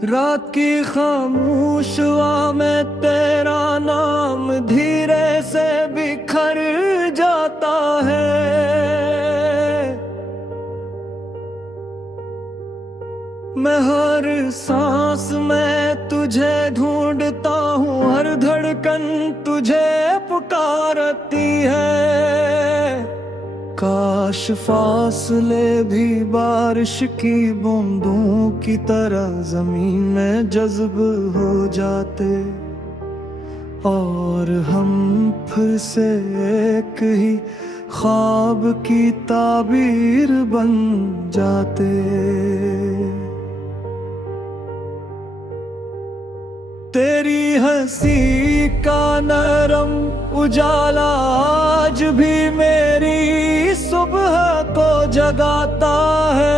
रात की खामोश हवा में तेरा नाम धीरे से बिखर जाता है। मैं हर सांस में तुझे ढूंढता हूँ, हर धड़कन तुझे पुकारती है। काश फासले भी बारिश की बूंदों की तरह जमीन में जज्ब हो जाते और हम फिर से एक ही ख्वाब की ताबीर बन जाते। तेरी हंसी का नरम उजाला आज भी मेरी सुबह को जगाता है।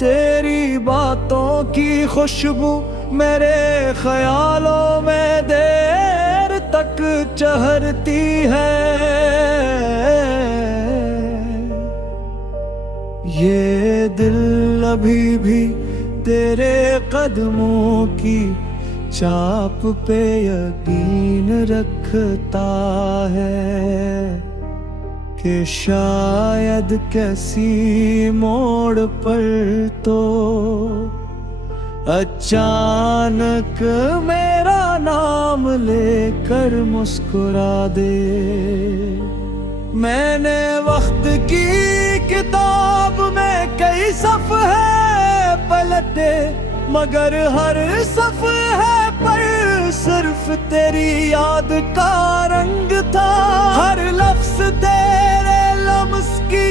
तेरी बातों की खुशबू मेरे ख्यालों में देर तक चहरती है। ये दिल अभी भी तेरे कदमों की चाप पे यकीन रखता है कि शायद किसी मोड़ पर तो अचानक मेरा नाम लेकर मुस्कुरा दे। मैंने वक्त की किताब में कई सफ़े पलटे, मगर हर सफ़े पर सिर्फ तेरी याद का रंग था। हर लफ्ज़ तेरे लम्स की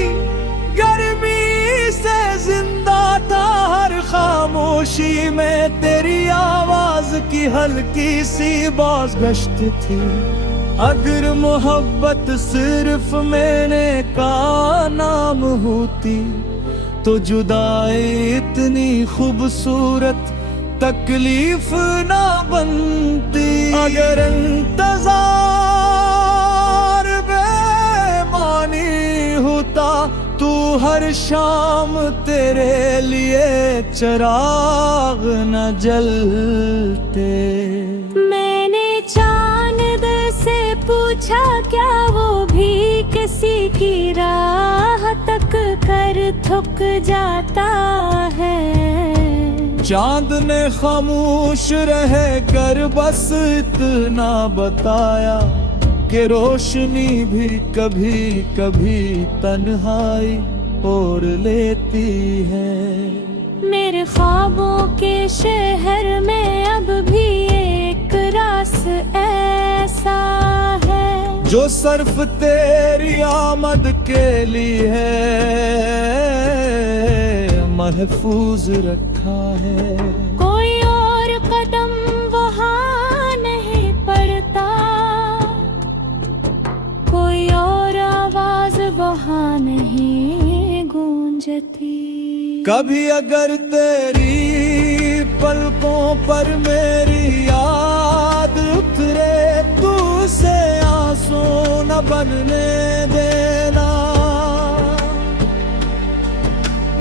गर्मी से जिंदा था। हर खामोशी में तेरी आवाज की हल्की सी बाज गश्त थी। अगर मोहब्बत सिर्फ मैंने का नाम होती तो जुदाई इतनी खूबसूरत तकलीफ ना बनती। अगर इंतजार बेमानी होता तू हर शाम तेरे लिए चिराग न जलते। मैंने चांद से पूछा क्या वो भी किसी की राह तक कर थक जाता है। चांद ने खामोश रह कर बस इतना बताया कि रोशनी भी कभी कभी तन्हाई ओढ़ लेती है। मेरे ख्वाबों के शहर में अब भी एक रास ऐसा है जो सिर्फ तेरी आमद के लिए महफूज रखा है। कोई और कदम वहाँ नहीं पड़ता, कोई और आवाज वहाँ नहीं गूंजती। कभी अगर तेरी पलकों पर मेरी याद उतरे तू उसे आंसू न बनने देना।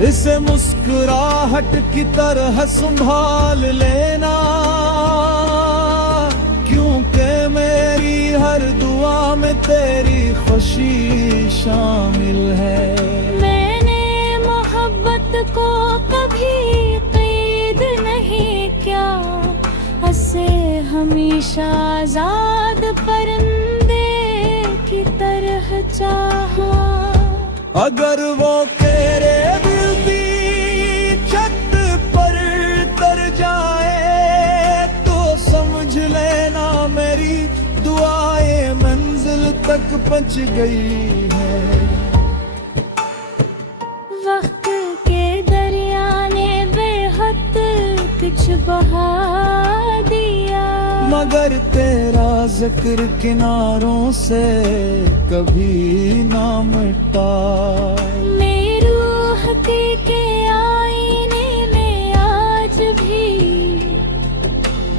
इसे मुस्कुराहट की तरह संभाल लेना, क्योंकि मेरी हर दुआ में तेरी खुशी शामिल है। मैंने मोहब्बत को कभी कैद नहीं किया, उसे हमेशा आजाद परिंदे की तरह चाहा। अगर वो तेरे दिल की छत पर तर जाए तो समझ लेना मेरी दुआएं मंजिल तक पहुंच गई है। वक्त के दरिया ने बेहद कुछ बहा दिया, मगर तेरा जिक्र किनारों से कभी ना मिटा। मेरी रूह के आईने में आज भी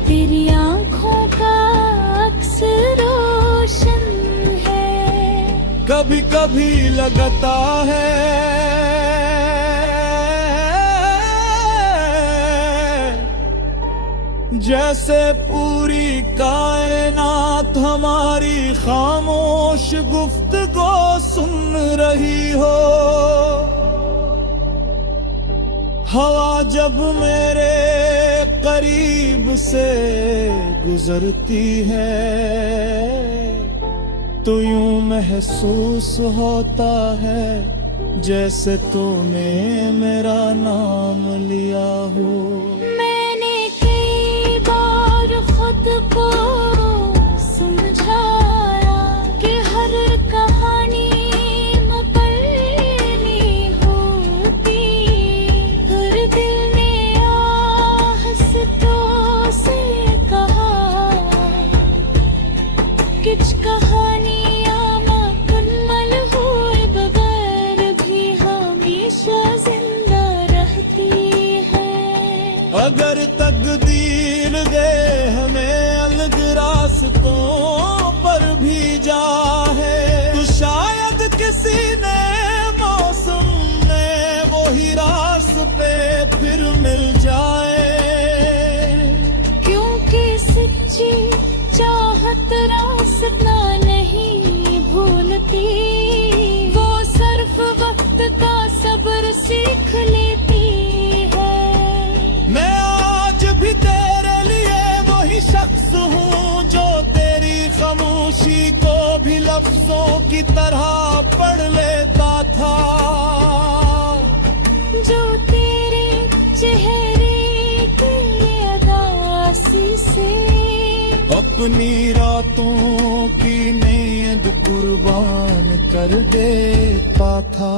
तेरी आंखों का अक्स रोशन है। कभी कभी लगता है जैसे पूरी कायनात हमारी खामोश गुफ्तगू सुन रही हो। हवा जब मेरे करीब से गुजरती है तो यूं महसूस होता है जैसे तूने मेरा नाम लिया हो। मैंने कई बार खुद को समझाया कि हर कहानी मुकल्लनी होती। हर दिल ने आहस्तों से कहा किच कहानियां मुकम्मल हुए बगैर भी हमेशा जिंदा रहती है। अगर तकदीर दे हमें अलग रास्तों पर भी जा है तो शायद किसी नए मौसम में वही रास्ते फिर मिल जाए। क्योंकि सच्ची चाहत रास्ता नहीं भूलती। वो सिर्फ वक्त का सब्र सीख लेती है। मैं आज भी तेरे लिए वही शख्स हूँ जो तेरी खामोशी को भी लफ्जों की तरह पढ़ लेता था। जो तेरे चेहरे की अदासी से अपनी रातों की नींद कुर्बान कर देता था।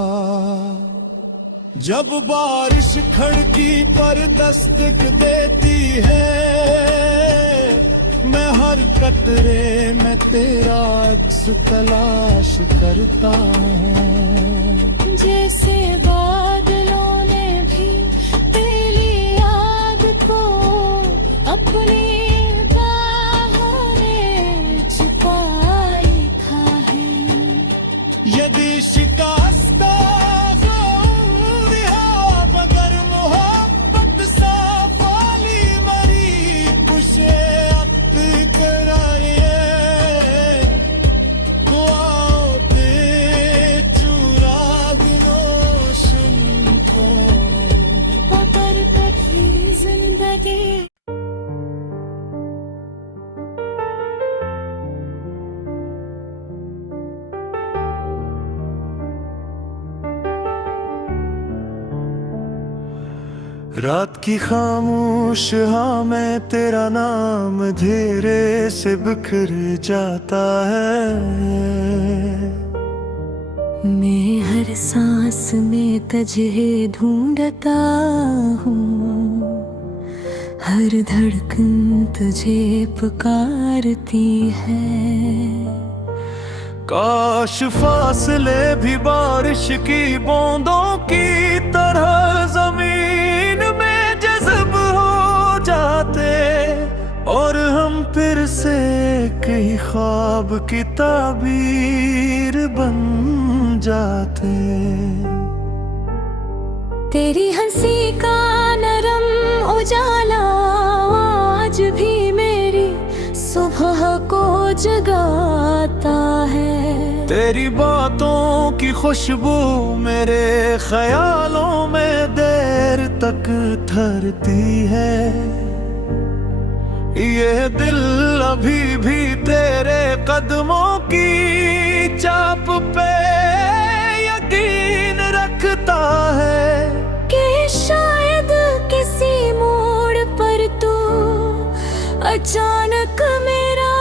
जब बारिश खिड़की पर दस्तक देती है मैं हर कतरे में तेरा अक्स तलाश करता हूँ। जैसे बादलों ने भी तेरी याद को अपनी बाहों में छुपाए था है। यदि शिकस्त हो मगर मोहब्बत साफ वाली मरी कुशे अक्त कराए तो आओ ते चुराग नोशन को। अगर कभी जिंदगी रात की खामोश हाँ में तेरा नाम धीरे से बिखर जाता है। मैं हर सांस में तुझे ढूंढता हूँ। हर धड़कन तुझे पुकारती है। काश फासले भी बारिश की बूंदों की तरह जमीन में जज्ब हो जाते और हम फिर से कई ख्वाब की ताबीर बन जाते। तेरी हंसी का नरम उजाला आज भी मेरी सुबह को जगाता है। तेरी बातों की खुशबू मेरे ख्यालों में देर तक ठहरती है। ये दिल अभी भी तेरे कदमों की चाप पे यकीन रखता है कि शायद किसी मोड़ पर तू अचानक मेरा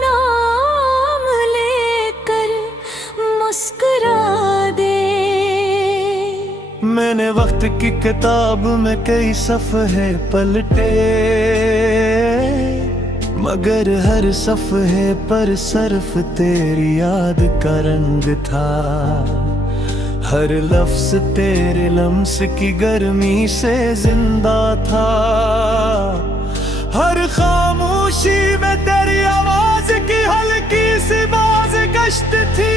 नाम लेकर मुस्कुरा दे। मैंने वक्त की किताब में कई सफ़हे पलटे मगर हर सफ़हे पर सिर्फ तेरी याद का रंग था। हर लफ्ज़ तेरे लम्स की गर्मी से जिंदा था। हर खामोशी में तेरी आवाज की हल्की सी बाज गश्त थी।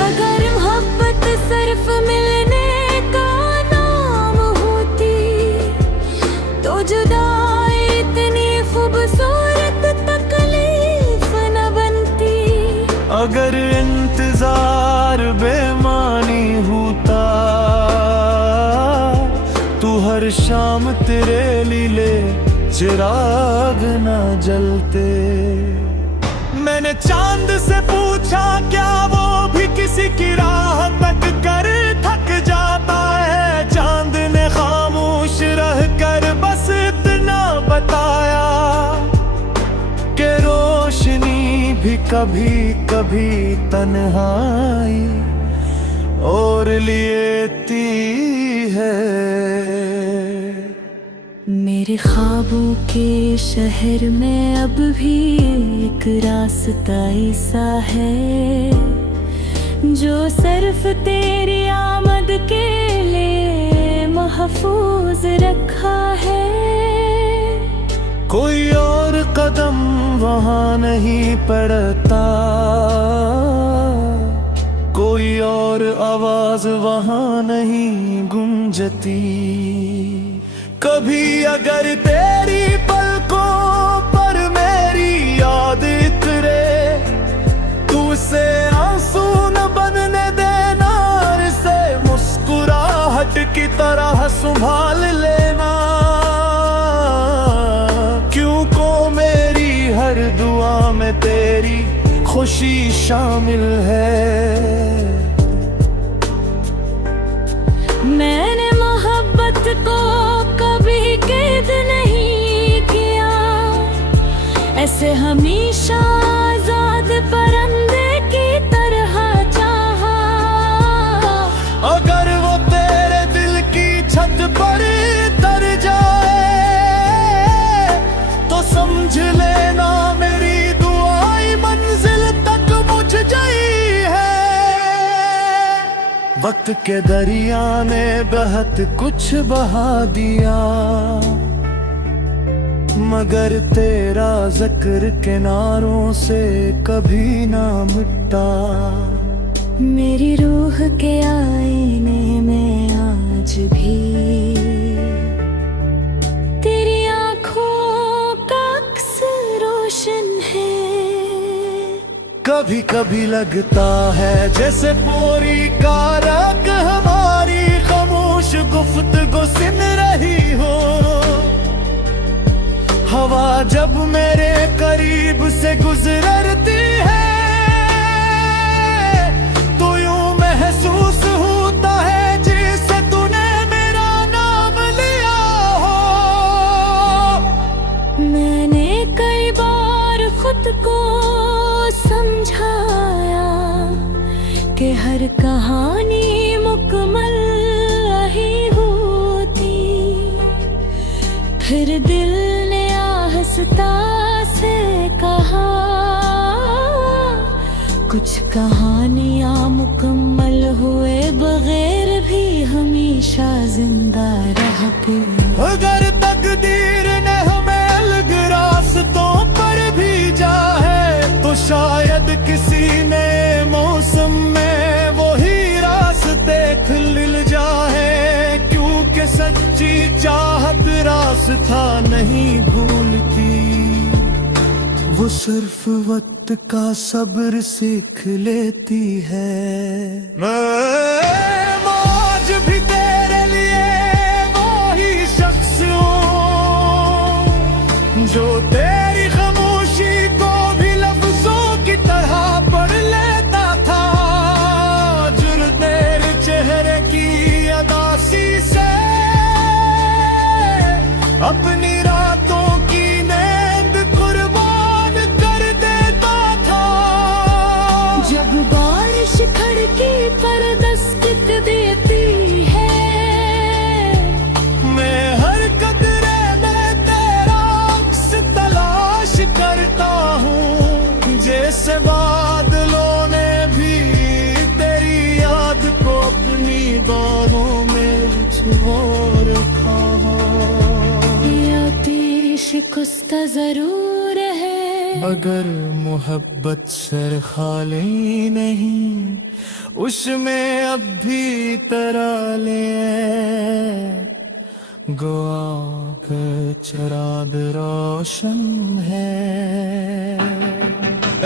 अगर मोहब्बत सिर्फ मिलने का नाम होती तो जुदा शाम तेरे लीले चिराग न जलते। मैंने चांद से पूछा क्या वो भी किसी की राह तक कर थक जाता है। चांद ने खामोश रह कर बस इतना बताया कि रोशनी भी कभी कभी तन्हाई और लेती है। मेरे ख्वाबों के शहर में अब भी एक रास्ता ऐसा है जो सिर्फ तेरी आमद के लिए महफूज रखा है। कोई और कदम वहाँ नहीं पड़ता, कोई और आवाज वहाँ नहीं गूंजती। कभी अगर तेरी पलकों पर मेरी याद इतरे, तू उसे आंसू न बनने देना, इसे मुस्कुराहट की तरह संभाल लेना। क्योंकि मेरी हर दुआ में तेरी खुशी शामिल है। मैंने मोहब्बत को कभी कैद नहीं किया, ऐसे हमेशा आजाद परिंदे की तरह चाहा। अगर वो तेरे दिल की छत पर तर जाए तो समझ लेना मेरी दुआएं मंजिल तक मुझ गई है। वक्त के दरिया ने बहुत कुछ बहा दिया, मगर तेरा जिक्र किनारों से कभी ना मिटा। मेरी रूह के आईने में आज भी तेरी आँखों का अक्स रोशन है। कभी कभी लगता है जैसे पूरी कारक हमारी खामोश गुफ्तगू सुन रही हो। हवा जब मेरे करीब से गुजरती है तो यूं महसूस होता है जैसे तूने मेरा नाम लिया हो। मैंने कई बार खुद को समझाया कि हर कहानी मुकम्मल नहीं होती, फिर दिल ने आहिस्ता से कहा कुछ कहानियां मुकम्मल हुए बगैर भी हमेशा जिंदा रह पे। अगर तकदीर ने हमें अलग रास्तों पर भेजा है तो शायद किसी ने मौसम में वही रास्ते खुल जाए। क्योंकि सच्ची चाहत रास्ता नहीं भूलती, वो सिर्फ वक्त का सब्र सीख लेती है। मैं आज भी तेरे लिए वही शख्स हूँ जो तेरी खामोशी को भी लफ्जों की तरह पढ़ लेता था। जुर्म तेरे चेहरे की अदासी से अपनी रातों की नींद कुर्बान कर देता था। जब बारिश खिड़की पर दस्तक देती है, मैं हर कदरे में तेरा अक्स तलाश करता हूँ। जैसे बादलों ने भी तेरी याद को अपनी बाहों में छुपा रखा हो। शिकस्त जरूर है अगर मोहब्बत सर खाली नहीं, उसमें अब भी तराले गोआ के चराग रोशन है।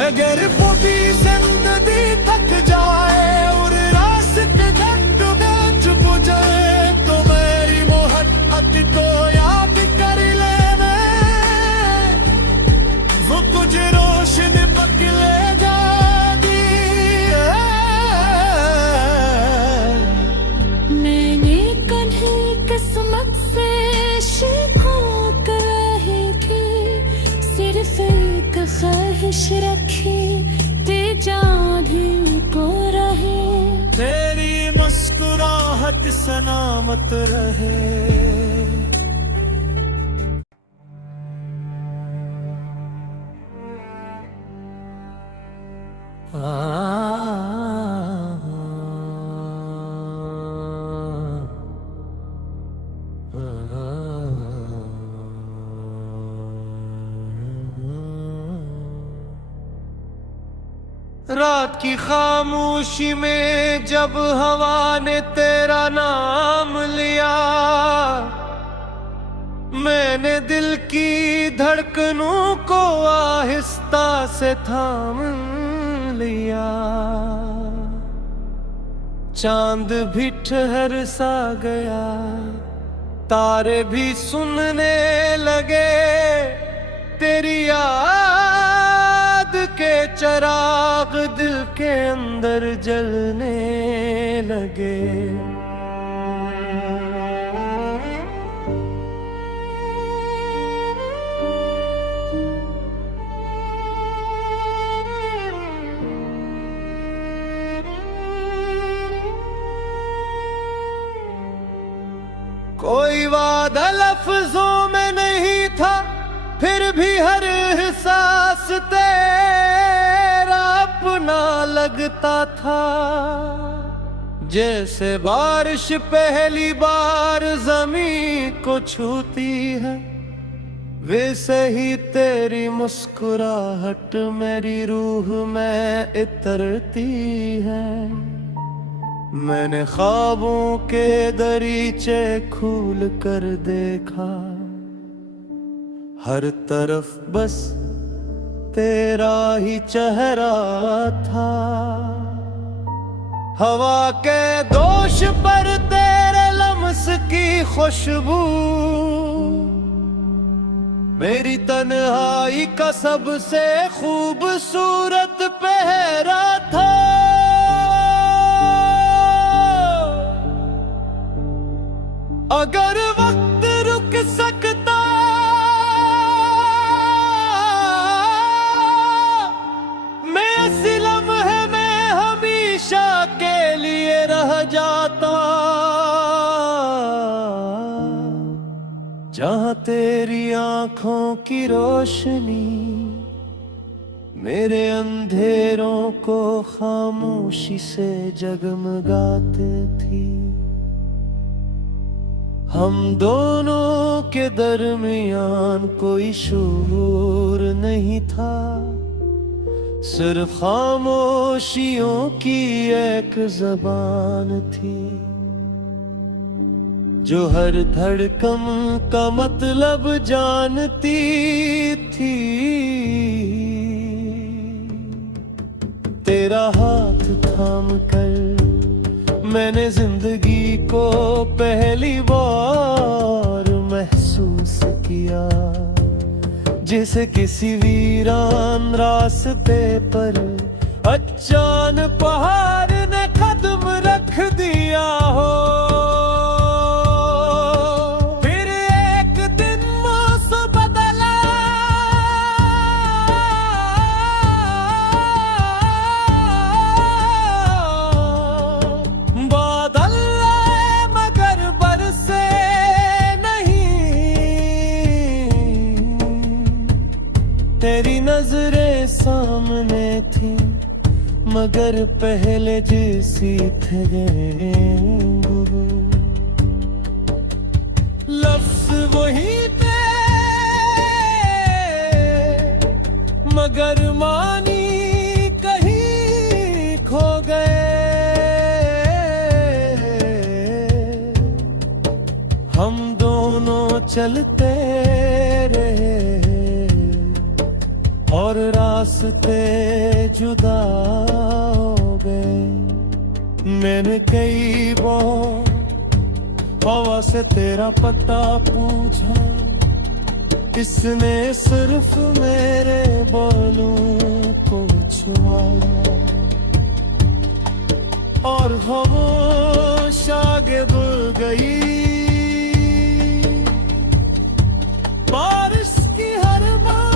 अगर वो भी जिंदगी थक जाए और रास्ते घट छुप जाए तो मेरी मोहब्बत को ख्वाहिश रखी ते जाधी को रहे, तेरी मुस्कुराहट सलामत रहे। रात की खामोशी में जब हवा ने तेरा नाम लिया, मैंने दिल की धड़कनों को आहिस्ता से थाम लिया। चांद भी ठहर सा गया, तारे भी सुनने लगे, तेरी याद के चिराग दिल के अंदर जलने लगे। कोई वादा लफ्जों में नहीं था, फिर भी हर एहसास तेरा अपना लगता था। जैसे बारिश पहली बार जमीन को छूती है, वैसे ही तेरी मुस्कुराहट मेरी रूह में इतरती है। मैंने ख्वाबों के दरीचे खोल कर देखा, हर तरफ बस तेरा ही चेहरा था। हवा के दोष पर तेरे लम्स की खुशबू मेरी तन्हाई का सबसे खूबसूरत पहरा था। अगर वक्त रुक सकता मैं इस लम्हे में हमेशा के लिए रह जाता। जहाँ तेरी आंखों की रोशनी मेरे अंधेरों को खामोशी से जगमगाती थी। हम दोनों के दरमियान कोई शूर नहीं था, सिर्फ खामोशियों की एक ज़बान थी, जो हर धड़कन का मतलब जानती थी। तेरा हाथ थाम कर मैंने जिंदगी को पहली बार महसूस किया, जिसे किसी वीरान रास्ते पर अचानक पहाड़ ने कदम रख दिया हो। फिर एक दिन मौसम बदला, बादल आए मगर बरसे नहीं। तेरी नजरें सामने थी मगर पहले जैसी थे गुरु। लफ्ज वही थे मगर मानी कहीं खो गए। हम दोनों चलते रहे और रास्ते जुदा हो गए। मैंने कई बार हवा से तेरा पता पूछा, इसने सिर्फ मेरे बालों को छुआ और खामोश आगे बढ़ गई। बारिश की हर बार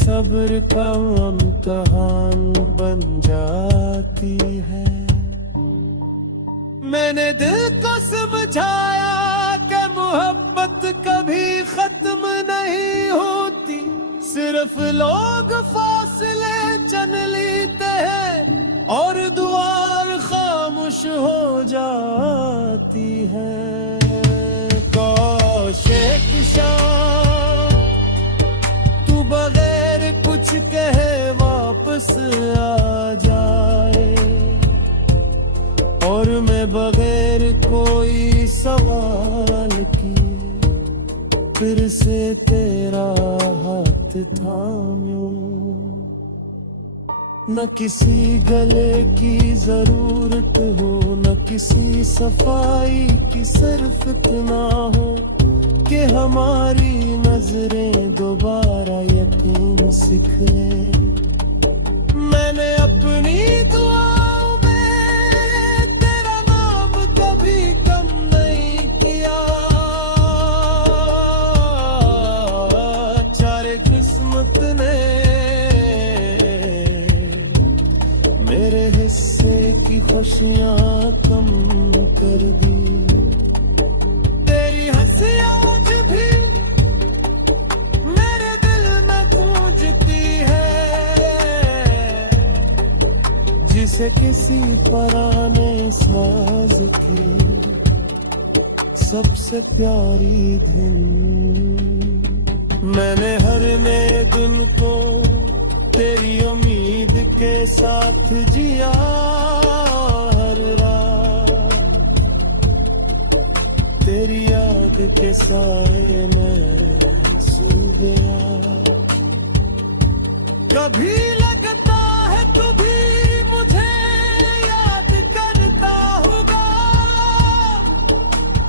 सब्र का इम्तिहान बन जाती है। मैंने दिल को समझाया कि मोहब्बत कभी खत्म नहीं होती, सिर्फ लोग फासले चन लेते हैं और दुआ खामोश हो जाती है। कौशिक शाम तू बगैर कुछ कहे वापस आ जाए, और मैं बगैर कोई सवाल किए फिर से तेरा हाथ थाम्यूं। न किसी गले की जरूरत हो, न किसी सफाई की सिर्फ इतना हो कि हमारी नजरें दोबारा यकीन सीख ले। मैंने अपनी दुआओं में तेरा नाम कभी कम नहीं किया, चारे किस्मत ने मेरे हिस्से की खुशियां कम कर दी। तेरी हंसियां आज भी मेरे दिल में गूंजती है, जिसे किसी पुराने साज की सबसे प्यारी धुन। मैंने हर नए दिन को तेरी उम्मीद के साथ जिया, हर रात तेरी याद के साए में सो गया। कभी लगता है तू भी मुझे याद करता होगा,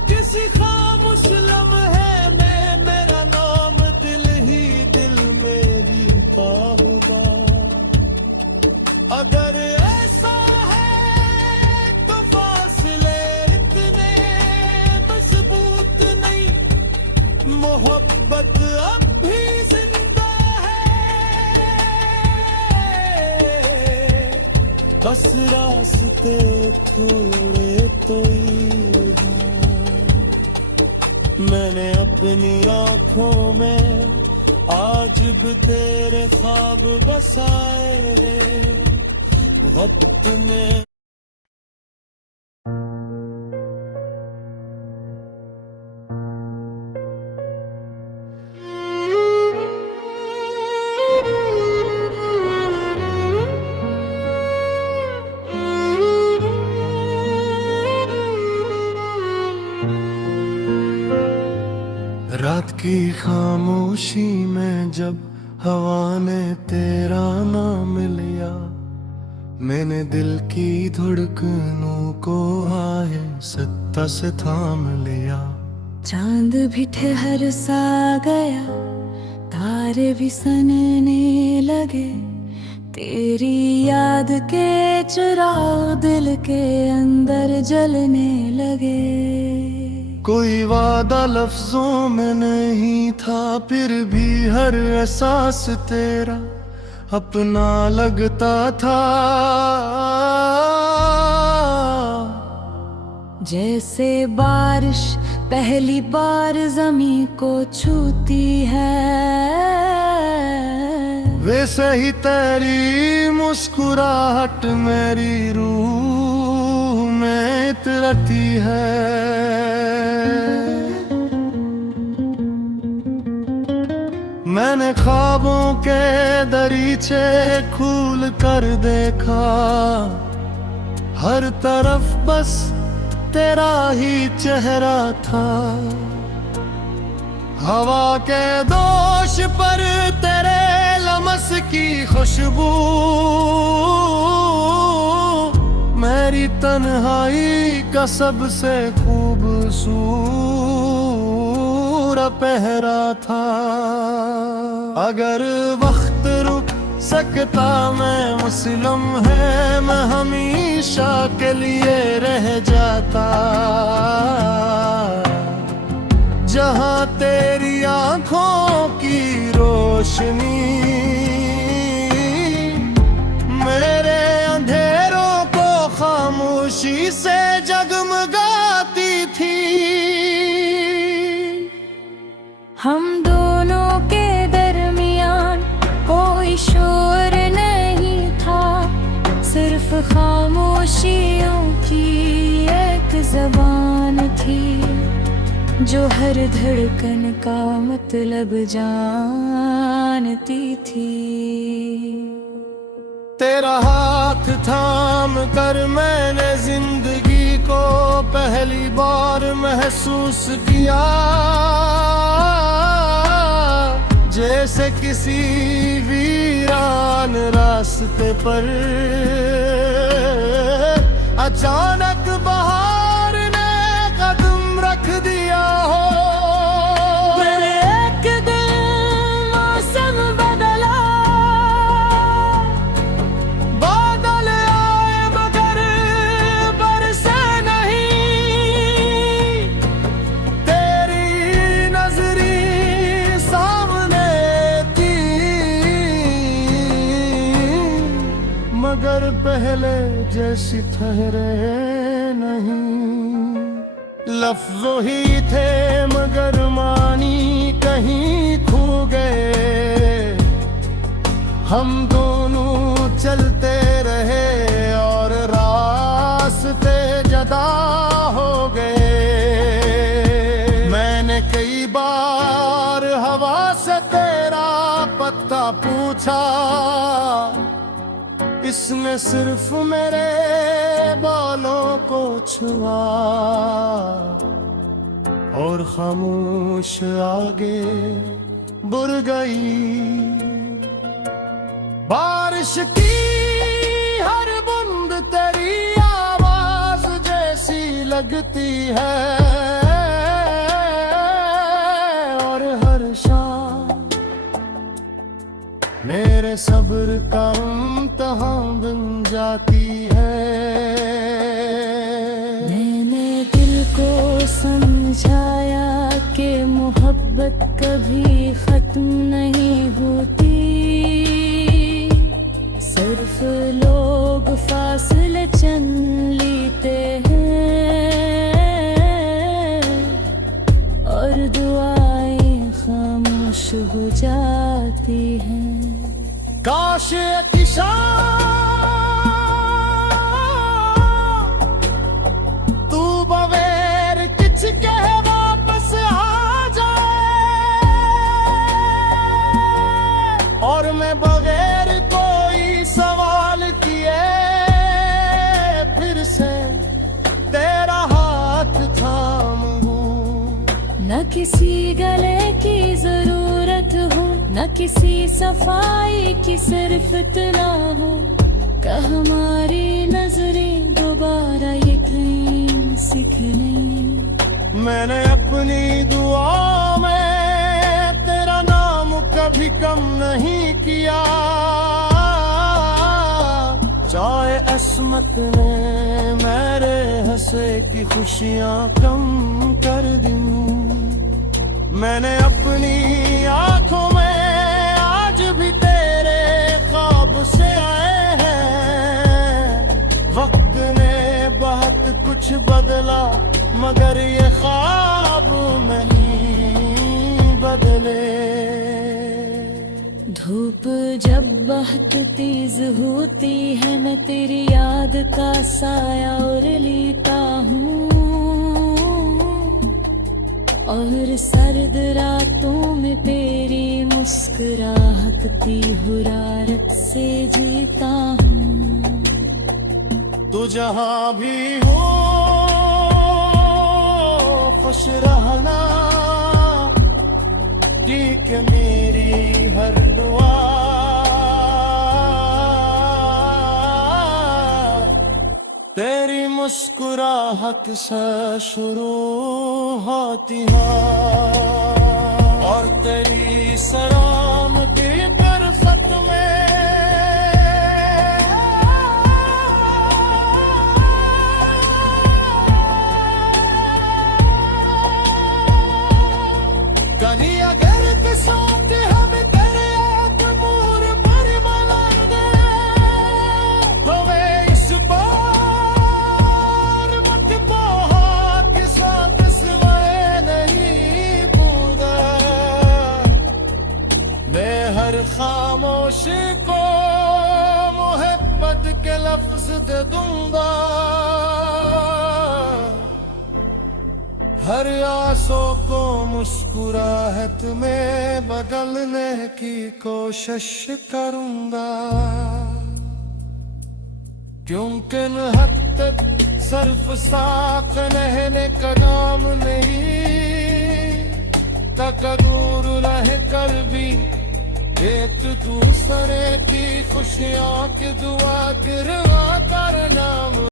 किसी खामोश लम्हे में मेरा नाम दिल ही दिल में जीता होगा। अगर ऐसा है तो फासले इतने मजबूत नहीं, मोहब्बत अब भी जिंदा है, बस रास्ते थोड़े तो ही हैं। मैंने अपनी आंखों में आज भी तेरे ख्वाब बसाए, वक्त में रात की खामोशी में जब हवा ने तेरा नाम लिया, मैंने दिल की धड़कनों को आहिस्ता से थाम लिया। चांद भी ठहर सा गया, तारे भी सनने लगे, तेरी याद के चिराग दिल के अंदर जलने लगे। कोई वादा लफ्जों में नहीं था, फिर भी हर एहसास तेरा अपना लगता था। जैसे बारिश पहली बार जमीन को छूती है, वैसे ही तेरी मुस्कुराहट मेरी रूह में इतरती है। मैंने ख्वाबों के दरीचे खोल कर देखा, हर तरफ बस तेरा ही चेहरा था। हवा के दोष पर तेरे लमस की खुशबू मेरी तन्हाई का सबसे खूबसूरत पहरा था। अगर वक्त रुक सकता मैं मुस्लिम है, मैं हमेशा के लिए रह जाता। जहाँ तेरी आंखों की रोशनी खुशी से जगमगाती थी। हम दोनों के दरमियान कोई शोर नहीं था, सिर्फ खामोशियों की एक ज़बान थी जो हर धड़कन का मतलब जानती थी। तेरा हाथ थाम कर मैंने जिंदगी को पहली बार महसूस किया, जैसे किसी वीरान रास्ते पर अचानक बहार ने कदम रख दिया हो। मेरे एक दिन मौसम बदला, बादल आए मगर बरसे नहीं, तेरी नजरी सामने थी मगर पहले जैसी ठहरे नहीं। लफ्ज़ों ही थे मगर मानी कहीं खो गए, हम दोनों चलते रहे और रास्ते जुदा हो गए। मैंने कई बार हवा से तेरा पता पूछा, इसने सिर्फ मेरे बालों को छुआ और खामोश आगे बुर गई। बारिश की हर बूंद तेरी आवाज जैसी लगती है और हर शाम मेरे सब्र का इम्तिहान बन जाती है। मैंने दिल को समझाया कि मोहब्बत कभी खत्म नहीं होती, सिर्फ लोग फासले चंद लेते हैं और दुआएं खामोश हो जाती हैं। काश एक इशारा तू बगैर किछ कहे वापस आ जाए और मैं बगैर कोई सवाल किए फिर से तेरा हाथ थामूं। न किसी गले की जरूरत हो, न किसी सफाई की सिर्फ इतना हो, का हमारी नजरें दोबारा यकीन सीख लें। मैंने अपनी दुआ में तेरा नाम कभी कम नहीं किया, चाहे असमत ने मेरे हंसे की खुशियां कम कर दी। मैंने अपनी आंखों में आज भी तेरे ख्वाब से आए हैं। वक्त ने बहुत कुछ बदला मगर ये ख्वाब नहीं बदले। धूप जब बहुत तेज होती है मैं तेरी याद का साया और लेता हूँ, और सर्द रातों में तेरी मुस्कुराहट की हुरारत से जीता हूँ। तू जहाँ भी हो खुश रहना, ठीक है मेरी हर दुआ। तेरी मुस्कुराहट से शुरू होती है और तेरी सलामती बरसत में कनी अगर किस्मत हमें तेरे तमूर पर बना दे तो वे इस बार दे दूंगा। हर आंसू को मुस्कुराहट में बदलने की कोशिश करूंगा, क्योंकि न हद तक सिर्फ साथ रहने का नाम नहीं, तक दूर रह कर भी एक दूसरे की खुशियों की दुआ करवा कर नाम